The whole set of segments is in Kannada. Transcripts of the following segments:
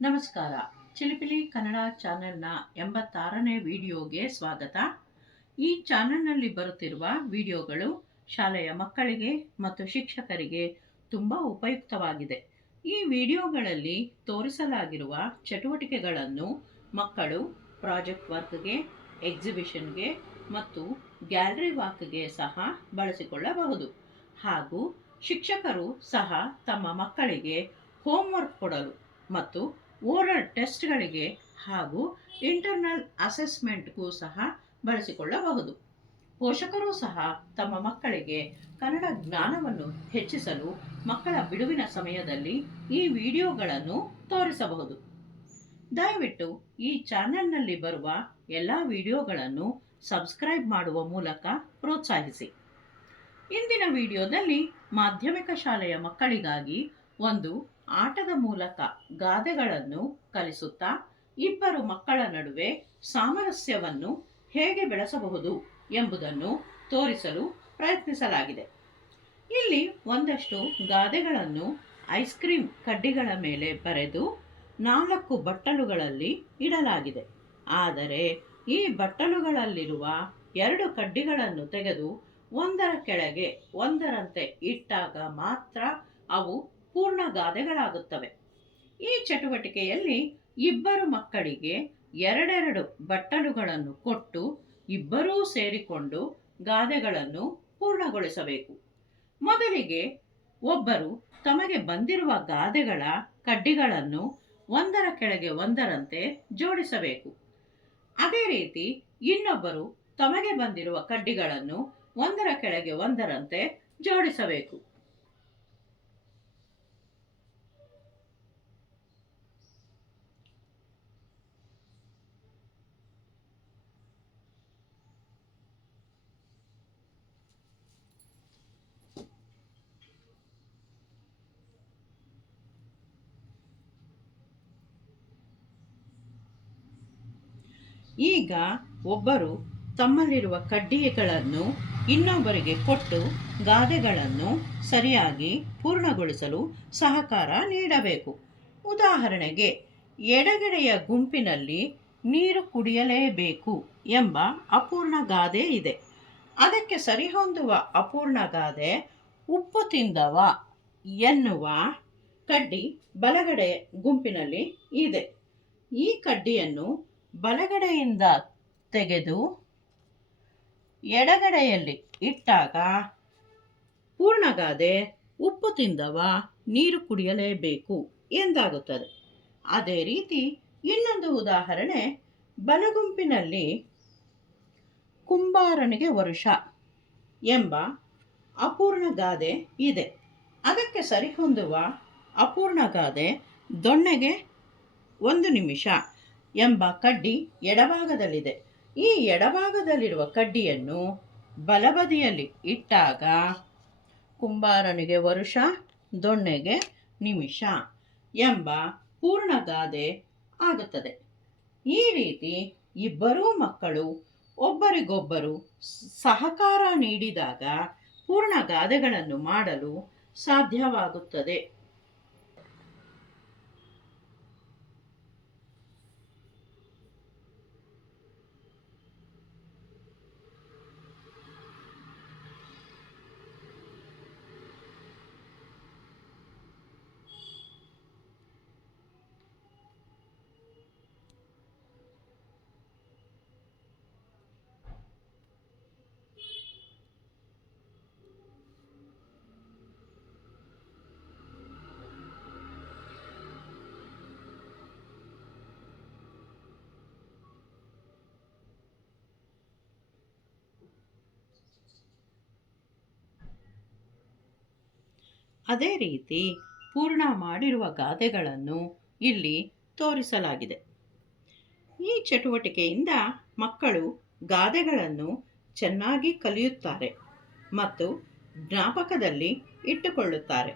ನಮಸ್ಕಾರ. ಚಿಲಿಪಿಲಿ ಕನ್ನಡ ಚಾನೆಲ್ನ ಎಂಬತ್ತಾರನೇ ವಿಡಿಯೋಗೆ ಸ್ವಾಗತ. ಈ ಚಾನೆಲ್ನಲ್ಲಿ ಬರುತ್ತಿರುವ ವಿಡಿಯೋಗಳು ಶಾಲೆಯ ಮಕ್ಕಳಿಗೆ ಮತ್ತು ಶಿಕ್ಷಕರಿಗೆ ತುಂಬ ಉಪಯುಕ್ತವಾಗಿದೆ. ಈ ವಿಡಿಯೋಗಳಲ್ಲಿ ತೋರಿಸಲಾಗಿರುವ ಚಟುವಟಿಕೆಗಳನ್ನು ಮಕ್ಕಳು ಪ್ರಾಜೆಕ್ಟ್ ವರ್ಕ್ಗೆ, ಎಕ್ಸಿಬಿಷನ್ಗೆ ಮತ್ತು ಗ್ಯಾಲರಿ ವಾಕ್ಗೆ ಸಹ ಬಳಸಿಕೊಳ್ಳಬಹುದು. ಹಾಗೂ ಶಿಕ್ಷಕರು ಸಹ ತಮ್ಮ ಮಕ್ಕಳಿಗೆ ಹೋಮ್ವರ್ಕ್ ಕೊಡಲು ಮತ್ತು ಓರಲ್ ಟೆಸ್ಟ್ಗಳಿಗೆ ಹಾಗೂ ಇಂಟರ್ನಲ್ ಅಸೆಸ್ಮೆಂಟ್ಗೂ ಸಹ ಬಳಸಿಕೊಳ್ಳಬಹುದು. ಪೋಷಕರು ಸಹ ತಮ್ಮ ಮಕ್ಕಳಿಗೆ ಕನ್ನಡ ಜ್ಞಾನವನ್ನು ಹೆಚ್ಚಿಸಲು ಮಕ್ಕಳ ಬಿಡುವಿನ ಸಮಯದಲ್ಲಿ ಈ ವಿಡಿಯೋಗಳನ್ನು ತೋರಿಸಬಹುದು. ದಯವಿಟ್ಟು ಈ ಚಾನೆಲ್ನಲ್ಲಿ ಬರುವ ಎಲ್ಲ ವಿಡಿಯೋಗಳನ್ನು ಸಬ್ಸ್ಕ್ರೈಬ್ ಮಾಡುವ ಮೂಲಕ ಪ್ರೋತ್ಸಾಹಿಸಿ. ಇಂದಿನ ವಿಡಿಯೋದಲ್ಲಿ ಮಾಧ್ಯಮಿಕ ಶಾಲೆಯ ಮಕ್ಕಳಿಗಾಗಿ ಒಂದು ಆಟದ ಮೂಲಕ ಗಾದೆಗಳನ್ನು ಕಲಿಸುತ್ತಾ ಇಬ್ಬರು ಮಕ್ಕಳ ನಡುವೆ ಸಾಮರಸ್ಯವನ್ನು ಹೇಗೆ ಬೆಳೆಸಬಹುದು ಎಂಬುದನ್ನು ತೋರಿಸಲು ಪ್ರಯತ್ನಿಸಲಾಗಿದೆ. ಇಲ್ಲಿ ಒಂದಷ್ಟು ಗಾದೆಗಳನ್ನು ಐಸ್ ಕ್ರೀಮ್ ಕಡ್ಡಿಗಳ ಮೇಲೆ ಬರೆದು ನಾಲ್ಕು ಬಟ್ಟಲುಗಳಲ್ಲಿ ಇಡಲಾಗಿದೆ. ಆದರೆ ಈ ಬಟ್ಟಲುಗಳಲ್ಲಿರುವ ಎರಡು ಕಡ್ಡಿಗಳನ್ನು ತೆಗೆದು ಒಂದರ ಕೆಳಗೆ ಒಂದರಂತೆ ಇಟ್ಟಾಗ ಮಾತ್ರ ಅವು ಪೂರ್ಣ ಗಾದೆಗಳಾಗುತ್ತವೆ. ಈ ಚಟುವಟಿಕೆಯಲ್ಲಿ ಇಬ್ಬರು ಮಕ್ಕಳಿಗೆ ಎರಡೆರಡು ಬಟ್ಟಲುಗಳನ್ನು ಕೊಟ್ಟು ಇಬ್ಬರೂ ಸೇರಿಕೊಂಡು ಗಾದೆಗಳನ್ನು ಪೂರ್ಣಗೊಳಿಸಬೇಕು. ಮೊದಲಿಗೆ ಒಬ್ಬರು ತಮಗೆ ಬಂದಿರುವ ಗಾದೆಗಳ ಕಡ್ಡಿಗಳನ್ನು ಒಂದರ ಕೆಳಗೆ ಒಂದರಂತೆ ಜೋಡಿಸಬೇಕು. ಅದೇ ರೀತಿ ಇನ್ನೊಬ್ಬರು ತಮಗೆ ಬಂದಿರುವ ಕಡ್ಡಿಗಳನ್ನು ಒಂದರ ಕೆಳಗೆ ಒಂದರಂತೆ ಜೋಡಿಸಬೇಕು. ಈಗ ಒಬ್ಬರು ತಮ್ಮಲ್ಲಿರುವ ಕಡ್ಡಿಗಳನ್ನು ಇನ್ನೊಬ್ಬರಿಗೆ ಕೊಟ್ಟು ಗಾದೆಗಳನ್ನು ಸರಿಯಾಗಿ ಪೂರ್ಣಗೊಳಿಸಲು ಸಹಕಾರ ನೀಡಬೇಕು. ಉದಾಹರಣೆಗೆ, ಎಡಗಡೆಯ ಗುಂಪಿನಲ್ಲಿ ನೀರು ಕುಡಿಯಲೇಬೇಕು ಎಂಬ ಅಪೂರ್ಣ ಗಾದೆ ಇದೆ. ಅದಕ್ಕೆ ಸರಿಹೊಂದುವ ಅಪೂರ್ಣ ಗಾದೆ, ಉಪ್ಪು ತಿಂದವ ಎನ್ನುವ ಕಡ್ಡಿ ಬಲಗಡೆ ಗುಂಪಿನಲ್ಲಿ ಇದೆ. ಈ ಕಡ್ಡಿಯನ್ನು ಬಲಗಡೆಯಿಂದ ತೆಗೆದು ಎಡಗಡೆಯಲ್ಲಿ ಇಟ್ಟಾಗ ಪೂರ್ಣಗಾದೆ ಉಪ್ಪು ತಿಂದವ ನೀರು ಕುಡಿಯಲೇಬೇಕು ಎಂದಾಗುತ್ತದೆ. ಅದೇ ರೀತಿ ಇನ್ನೊಂದು ಉದಾಹರಣೆ ಬಲಗುಂಪಿನಲ್ಲಿ ಕುಂಬಾರನಿಗೆ ವರುಷ ಎಂಬ ಅಪೂರ್ಣ ಗಾದೆ ಇದೆ. ಅದಕ್ಕೆ ಸರಿಹೊಂದುವ ಅಪೂರ್ಣ ಗಾದೆ ದೊಣ್ಣೆಗೆ ಒಂದು ನಿಮಿಷ. ಎಂಬ ಕಡ್ಡಿ ಎಡಭಾಗದಲ್ಲಿದೆ. ಈ ಎಡಭಾಗದಲ್ಲಿರುವ ಕಡ್ಡಿಯನ್ನು ಬಲಬದಿಯಲ್ಲಿ ಇಟ್ಟಾಗ ಕುಂಬಾರನಿಗೆ ವರುಷ, ದೊಣ್ಣೆಗೆ ನಿಮಿಷ ಎಂಬ ಪೂರ್ಣಗಾದೆ ಆಗುತ್ತದೆ. ಈ ರೀತಿ ಇಬ್ಬರೂ ಮಕ್ಕಳು ಒಬ್ಬರಿಗೊಬ್ಬರು ಸಹಕಾರ ನೀಡಿದಾಗ ಪೂರ್ಣ ಗಾದೆಗಳನ್ನು ಮಾಡಲು ಸಾಧ್ಯವಾಗುತ್ತದೆ. ಅದೇ ರೀತಿ ಪೂರ್ಣ ಮಾಡಿರುವ ಗಾದೆಗಳನ್ನು ಇಲ್ಲಿ ತೋರಿಸಲಾಗಿದೆ. ಈ ಚಟುವಟಿಕೆಯಿಂದ ಮಕ್ಕಳು ಗಾದೆಗಳನ್ನು ಚೆನ್ನಾಗಿ ಕಲಿಯುತ್ತಾರೆ ಮತ್ತು ಜ್ಞಾಪಕದಲ್ಲಿ ಇಟ್ಟುಕೊಳ್ಳುತ್ತಾರೆ.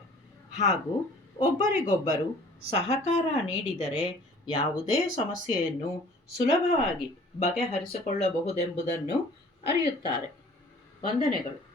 ಹಾಗೂ ಒಬ್ಬರಿಗೊಬ್ಬರು ಸಹಕಾರ ನೀಡಿದರೆ ಯಾವುದೇ ಸಮಸ್ಯೆಯನ್ನು ಸುಲಭವಾಗಿ ಬಗೆಹರಿಸಿಕೊಳ್ಳಬಹುದೆಂಬುದನ್ನು ಅರಿಯುತ್ತಾರೆ. ವಂದನೆಗಳು.